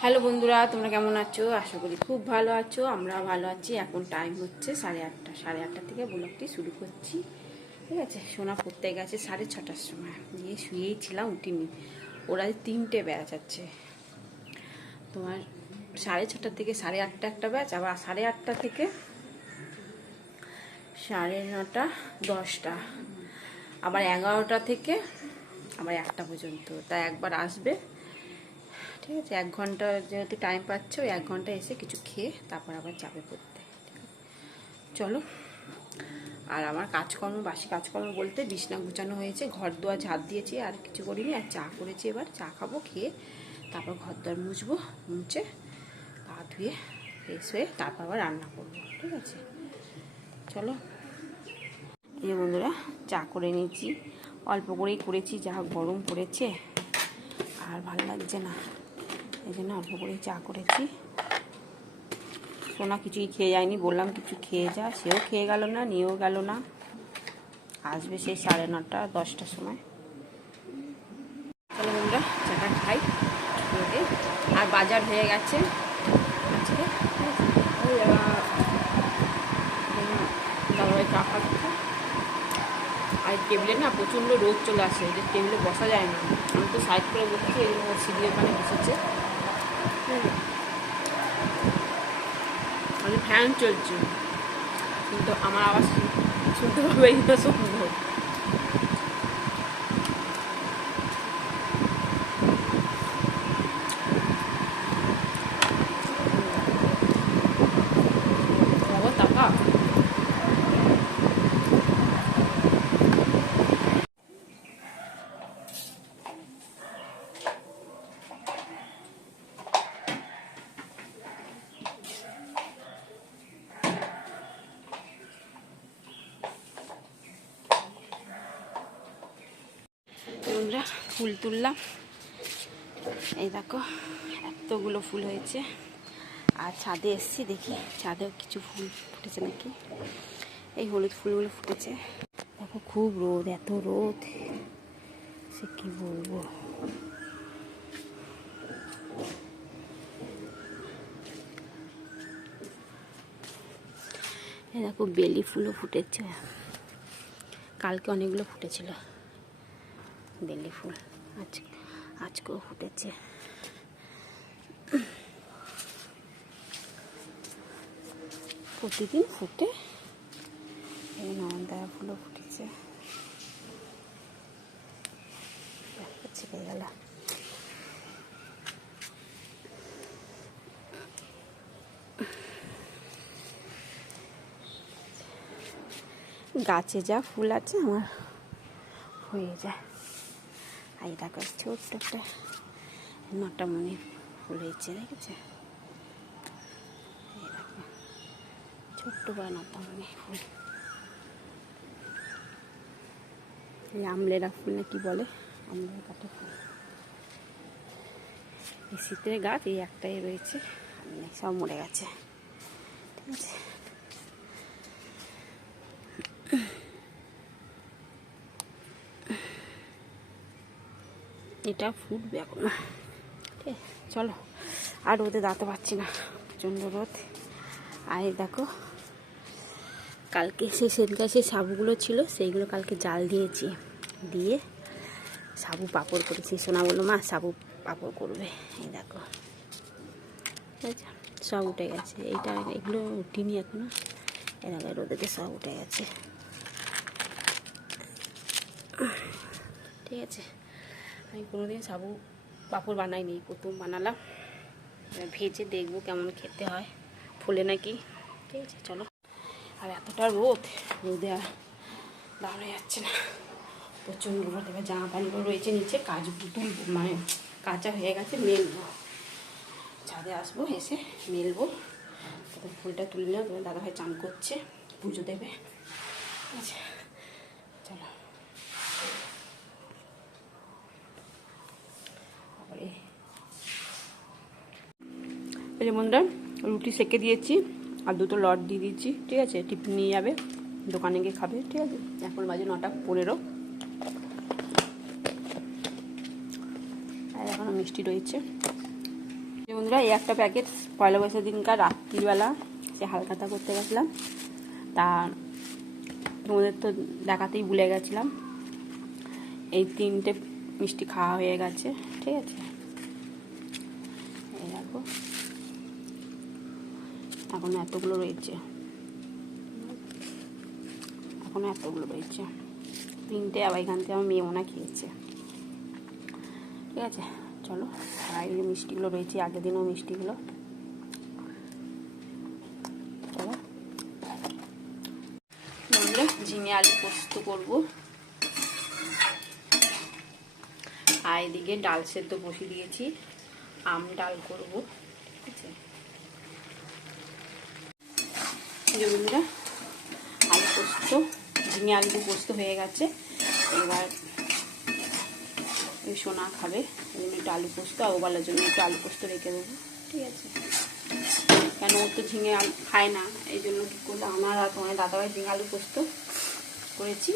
Hello বন্ধুরা, তোমরা কেমন আছো? আশা করি খুব ভালো আছো। আমরা ভালো আছি। এখন টাইম হচ্ছে সাড়ে আটটা সাড়ে আটটা থেকে ব্লগটি শুরু করছি। ঠিক আছে? সোনা পড়তে গেছে সাড়ে ছটার সময়। গিয়ে শুয়েই ছিলাম উঠিনি। ওরা তিনটে ব্যাচ আছে। তোমার সাড়ে ছটার থেকে সাড়ে আটটা একটা ব্যাচ আবার সাড়ে আটটা থেকে সাড়ে নটা, দশটা। আবার এগারোটা থেকে আবার একটা পর্যন্ত। তা একবার আসবে। ঠিক আছে, এক ঘণ্টা যেহেতু টাইম পাচ্ছে, ওই এক ঘণ্টা এসে কিছু খেয়ে তারপর আবার যাবে পড়তে চলো। আর আমার কাজকর্ম, বাসি কাজকর্ম বলতে বিছনা গুছানো হয়েছে, ঘর দোয়ার ঝাড় দিয়েছি, আর কিছু করিনি, আর চা করেছি এবার, চা খাব, খেয়ে তারপর ঘর দোয়ার মুছবো, মুছে পা ধুয়ে ফ্রেশ হয়ে তারপর আবার রান্না করব, ঠিক আছে? চলো। এই বন্ধুরা, চা করে নিয়েছি, অল্প করেই করেছি, যা গরম পড়েছে, আর ভালো লাগছে না। এই জন্য অল্প করেই চা করেছি। সোনা কিছুই খেয়ে যায়নি, বললাম কিছু খেয়ে যা, সেও খেয়ে গেল না, নিয়েও গেল না। আসবে সেই সাড়ে নটা, দশটার সময়। চলো বন্ধুরা, চাটা খাই। আর বাজার হয়ে গেছে। আর টেবিলে না প্রচণ্ড রোদ চলে আসে যে টেবিলে বসা যায় না। আমি তো সাইড করে বসেছি, এই জন্য সিঁড়ি ওখানে বসেছে। আমি ফ্যান চলছে। কিন্তু আমার আওয়াজ শুনতে পাবে না সম্ভব। ফুল তুললাম। এই দেখো, এতগুলো ফুল হয়েছে। আর ছাদে এসছি দেখি, ছাদেও কিছু ফুল ফুটেছে নাকি? এই হলুদ ফুলগুলো ফুটেছে। দেখো, খুব রোদ, এত রোদ। সে কি বলব? দেখো, বেলি ফুলও ফুটেছে। কালকে অনেকগুলো ফুটেছিল, বেলি ফুল। আজ আজকেও ফুটেছে। প্রতিদিন ফুটে। এই নয়নতারা ফুলও ফুটেছে। ছেড়ে গেল গাছে যা ফুল আছে আমার হয়ে যায়। এই দেখো ছোট্ট একটা নটা মনে ফুল হয়েছে, দেখেছে? ছোট্ট বা নটা মনে ফুল এই আমলেরা ফুল না কি বলে? আমলের কাটা ফুল? এই শীতের গাছ, এই একটাই রয়েছে। সব মরে গেছে। ঠিক আছে? এটা ফুটবে এখন। ঠিক চলো। আর রোদে দাঁড়াতে পারছি না, প্রচণ্ড রোদ। আর দেখো, কালকে সে সেদিনকার সেই সাবুগুলো ছিল, সেইগুলো কালকে জাল দিয়েছি। দিয়ে সাবু পাঁপড় করেছি, সোনা বলল মা সাবু পাঁপড় করবে। এই দেখো সব উঠে গেছে। এইটা এগুলো উঠিনি এখনও। আগে রোদেতে সব উঠে গেছে। ঠিক আছে। আমি কোনোদিন সাবু পাঁপড় বানাইনি, প্রথম বানালাম। ভেজে দেখব কেমন খেতে হয়। ফুলে নাকি? ঠিক আছে, চলো। আর এতটা রোদ, রোদে আর দাঁড়ানো যাচ্ছে না। প্রচণ্ড রোদ, এবার জামা প্যান্টগুলো রয়েছে নিচে, কাজ তুলবো মানে কাঁচা হয়ে গেছে, মেলবো। ছাদে আসব, এসে মেলবো। ফুলটা তুলে নেব দাদাভাই চান করছে, পুজো দেবে। ঠিক আছে চলো তারপরে যে বন্ধুরা রুটি সেকে দিয়েছি, আর দুটো লট দিয়ে দিয়েছি, ঠিক আছে? টিফিন নিয়ে যাবে, দোকানে গিয়ে খাবে, ঠিক আছে? এখন বাজে নটা পনেরো। আর এখনও মিষ্টি রয়েছে। বন্ধুরা, এই একটা প্যাকেট পয়লা বৈশাখ দিনকার রাত্রিবেলা, সে হালখাতা করতে গেছিলাম। তা তোমাদের তো দেখাতেই ভুলে গেছিলাম। এই তিনটে মিষ্টি খাওয়া হয়ে গেছে, ঠিক আছে এই দেখো এখন এতগুলো রয়েছে। এখন এতগুলো রয়েছে। তিনটে আবার এখান থেকে আমার মেয়ে মনে খেয়েছে। ঠিক আছে, চলো, আর এই মিষ্টিগুলো রয়েছে, আগের দিনও মিষ্টিগুলো। চলো। ঝিঙে আলু পোস্ত করব। আর এদিকে ডাল সেদ্ধ বসিয়ে দিয়েছি। আম ডাল করব। ঠিক আছে এই যে বন্ধুরা। আলু পোস্ত ঝিঙে আলু পোস্ত হয়ে গেছে। এবার সোনা খাবে। ওই জন্য একটু আলু পোস্ত আর ওবেলার জন্য একটু আলু পোস্ত রেখে দেবো। ঠিক আছে। কেন ও তো ঝিঙে আলু খায় না এই জন্য কী করল? আমার আর তোমার দাদাভাই ঝিঙে আলু পোস্ত করেছি।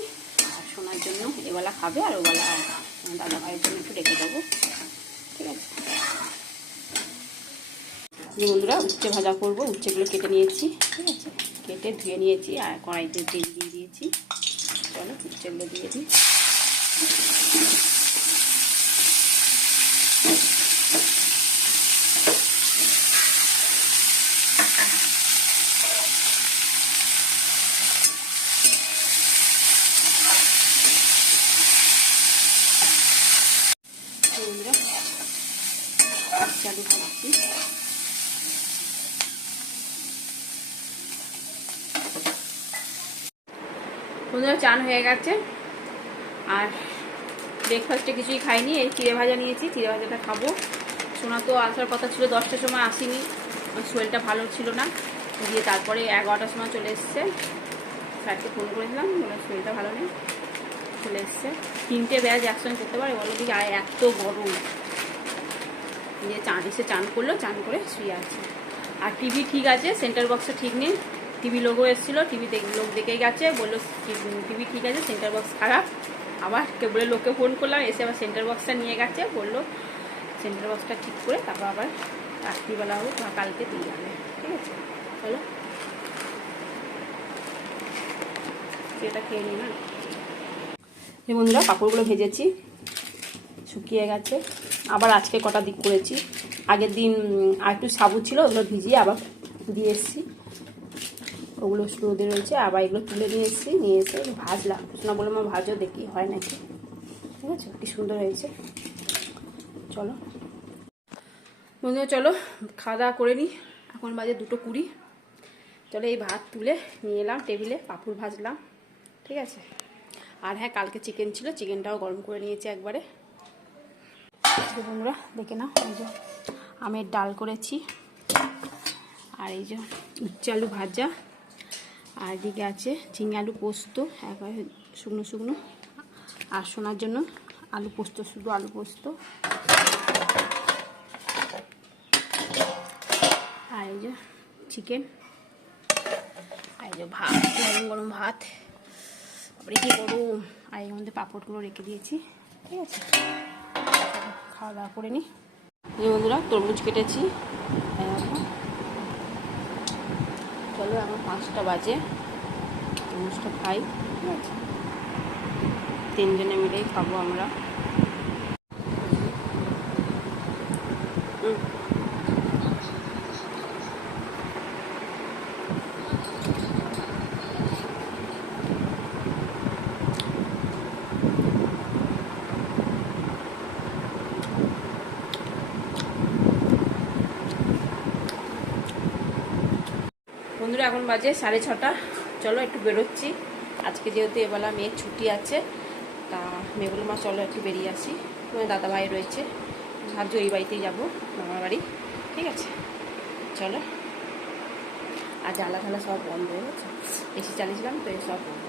আর সোনার জন্য এবেলা খাবে আর ওবেলা তোমার দাদা ভাইয়ের জন্য একটু রেখে দেবো। ঠিক আছে। বন্ধুরা উচ্ছে ভাজা করব। উচ্ছেগুলো কেটে নিয়েছি। ঠিক আছে। কেটে ধুয়ে নিয়েছি আর কড়াইতে তেল দিয়ে দিয়েছি। চলো উচ্ছেগুলো দিয়ে দিই। বন্ধুরা চান হয়ে গেছে। আর ব্রেকফাস্টে কিছুই খাইনি, এই চিড়ে ভাজা নিয়েছি, চিড়ে ভাজাটা খাব। শোনা তো আসার কথা ছিল, দশটার সময় আসিনি ওর শরীরটা ভালো ছিল না। দিয়ে তারপরে এগারোটার সময় চলে এসছে। স্যারকে ফোন করেছিলাম বলে শরীরটা ভালো নেই, চলে এসছে। তিনটে ব্যাচ একসঙ্গে করতে পারে বলো দিকে আর এত গরম। দিয়ে চান, এসে চান করল, চান করে শুয়ে আছে। আর টিভি ঠিক আছে সেন্টার বক্সটা ঠিক নেই। টিভি লোগো এসেছিল, টিভি লোক দেখে গেছে, বলল টিভি ঠিক আছে সেন্টার বক্স খারাপ। আবার কেবলের লোককে ফোন করলাম, এসে আবার সেন্টার বক্সটা নিয়ে গেছে। বলল সেন্টার বক্সটা ঠিক করে তারপর আবার রাত্রিবেলা হবে তোমার কালকে দিয়ে যাবে। ঠিক আছে? চলো। এটা খেয়ে নিই না এই বন্ধুরা, পাঁপড়গুলো ভেজেছি, শুকিয়ে গেছে। আবার আজকে কটা দিক করেছি। আগের দিন আর একটু সাবু ছিল, ওগুলো ভিজিয়ে আবার দিয়ে এসেছি। ওগুলো রোদে রয়েছে। আবার এগুলো তুলে নিয়ে এসেছি। নিয়ে এসে ভাজলাম। না বলে আমার ভাজও দেখি, হয় নাকি? ঠিক আছে? কি সুন্দর হয়েছে। চলো। বন্ধুরা, চলো, খাওয়া দাওয়া করে নিই। এখন বাজে দুটো কুড়ি। চলো, এই ভাত তুলে নিয়ে এলাম টেবিলে, পাঁপড় ভাজলাম। ঠিক আছে? আর হ্যাঁ কালকে চিকেন ছিল, চিকেনটাও গরম করে নিয়েছি একবারে। বন্ধুরা, দেখে নাও, এই যে আমের ডাল করেছি। আর এই যে উচ্চ আলু ভাজা। আর এদিকে আছে ঝিঙে আলু পোস্ত, একবারে শুকনো শুকনো। আর শোনার জন্য আলু পোস্ত, শুধু আলু পোস্ত। আর এই যে চিকেন আর এই যে ভাত, গরম গরম ভাত। তারপরে কী গরম আর এর মধ্যে পাঁপড়গুলো রেখে দিয়েছি। ঠিক আছে? খাওয়া দাওয়া করে নিই বন্ধুরা, তরমুজ কেটেছি। চলো এখন পাঁচটা বাজে। তরমুজটা খাই ঠিক আছে? তিনজনে মিলেই খাব আমরা। বন্ধুরা এখন বাজে সাড়ে ছটা। চলো একটু বেরোচ্ছি। আজকে যেহেতু এবেলা মেয়ের ছুটি আছে, তা মেয়েগুলো মা, চলো একটু বেরিয়ে আসি। তোমার দাদা ভাই রয়েছে, ভাবছি ওই বাড়িতেই যাব, মামার বাড়ি। ঠিক আছে? চলো। আর জ্বালা ঠালা সব বন্ধ হয়ে গেছে। এসি চালিয়েছিলাম, তো সব বন্ধ।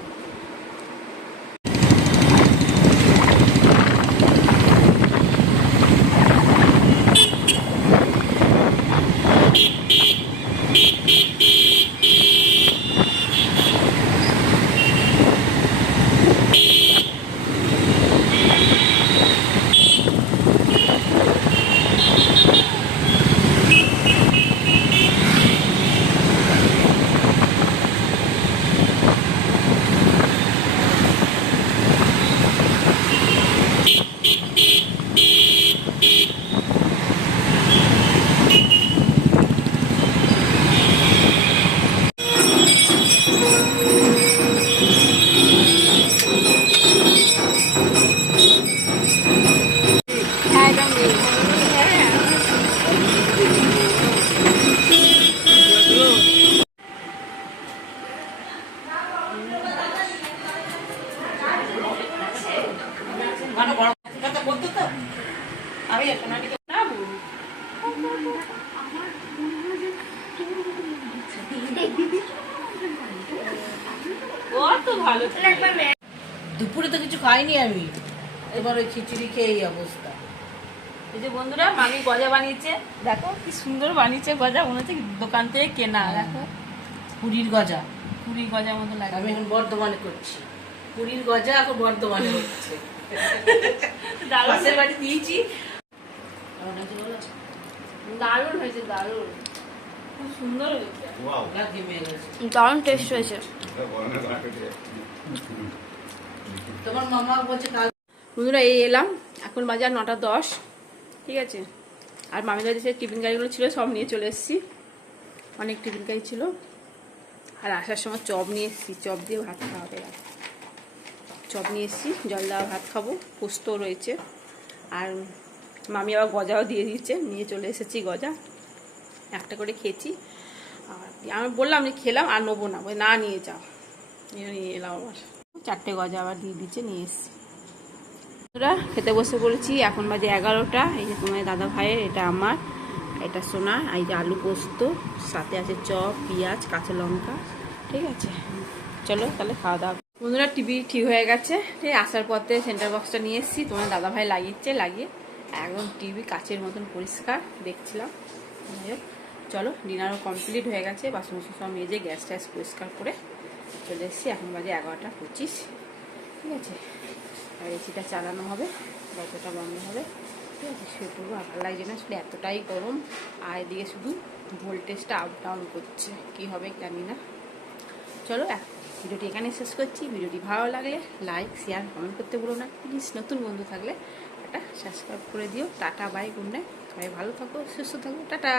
ভালো দুপুরে তো কিছু খাইনি আমি। এবার ওই খিচুড়ি খেয়ে এই অবস্থা। এই যে বন্ধুরা মামি গজা বানিয়েছে। দেখো কি সুন্দর বানিয়েছে গজা মনে হচ্ছে দোকান থেকে কেনা। দেখো। পুরীর গজা। পুরীর গজার মতো লাগে। আমি এখন বর্ধমানে করছি। পুরীর গজা এখন বর্ধমানে হচ্ছে। দারুণ বাড়ি দিয়েছি? দারুণ হয়েছে দারুণ। খুব সুন্দর হয়েছে। দারুণ টেস্ট হয়েছে। বন্ধুরা এই এলাম। এখন বাজার নটা দশ। ঠিক আছে? আর বাড়িতে যে টিফিন গাড়িগুলো ছিল সব নিয়ে চলে এসেছি। অনেক টিফিন গাড়ি ছিল। আর আসার সময় চপ নিয়ে এসেছি। চপ দিয়ে ভাত খাওয়া হবে চপ নিয়ে এসেছি। জল দেওয়া ভাত খাব। পোস্ত রয়েছে। আর মামি আবার গজাও দিয়ে দিয়েছে। নিয়ে চলে এসেছি গজা। একটা করে খেয়েছি। আমি বললাম যে খেলাম আর নেব না। না নিয়ে যাও। নিয়ে নিয়ে এলাম আবার। চারটে গজা আবার দিয়ে দিচ্ছে নিয়ে এসেছি। বন্ধুরা খেতে বসে পড়েছি। এখন বাজে এগারোটা। এই যে তোমার দাদা ভাইয়ের এটা আমার এটা সোনা এই যে আলু পোস্ত সাথে আছে চপ পেঁয়াজ কাঁচা লঙ্কা ঠিক আছে? চলো তাহলে খাওয়া দাওয়া বন্ধুরা টিভি ঠিক হয়ে গেছে ঠিক আসার পথে সেন্টার বক্সটা নিয়ে এসেছি। তোমার দাদা ভাই লাগিয়েছে লাগিয়ে একদম টিভি কাচের মতন পরিষ্কার দেখছিলাম। যাই হোক, চলো ডিনারও কমপ্লিট হয়ে গেছে বাসন বাসন সব মেজে গ্যাস ট্যাস পরিষ্কার করে চলে এসেছি, এখন বাজে এগারোটা পঁচিশ। ঠিক আছে? আর এসিটা চালানো হবে, দরজাটা বন্ধ হবে। ঠিক আছে? শুয়ে পড়ব ভালো লাগছে না আসলে এতটাই গরম। আর এদিকে শুধু ভোল্টেজটা আপ ডাউন করছে, কী হবে জানি না। চলো ভিডিওটি এখানে শেষ করছি। ভিডিওটি ভালো লাগলে লাইক শেয়ার কমেন্ট করতে ভুলো না। প্লিজ নতুন বন্ধু থাকলে একটা সাবস্ক্রাইব করে দিও। টাটা বাই গুড নাইট সবাই ভালো থাকো, সুস্থ থাকো। টাটা!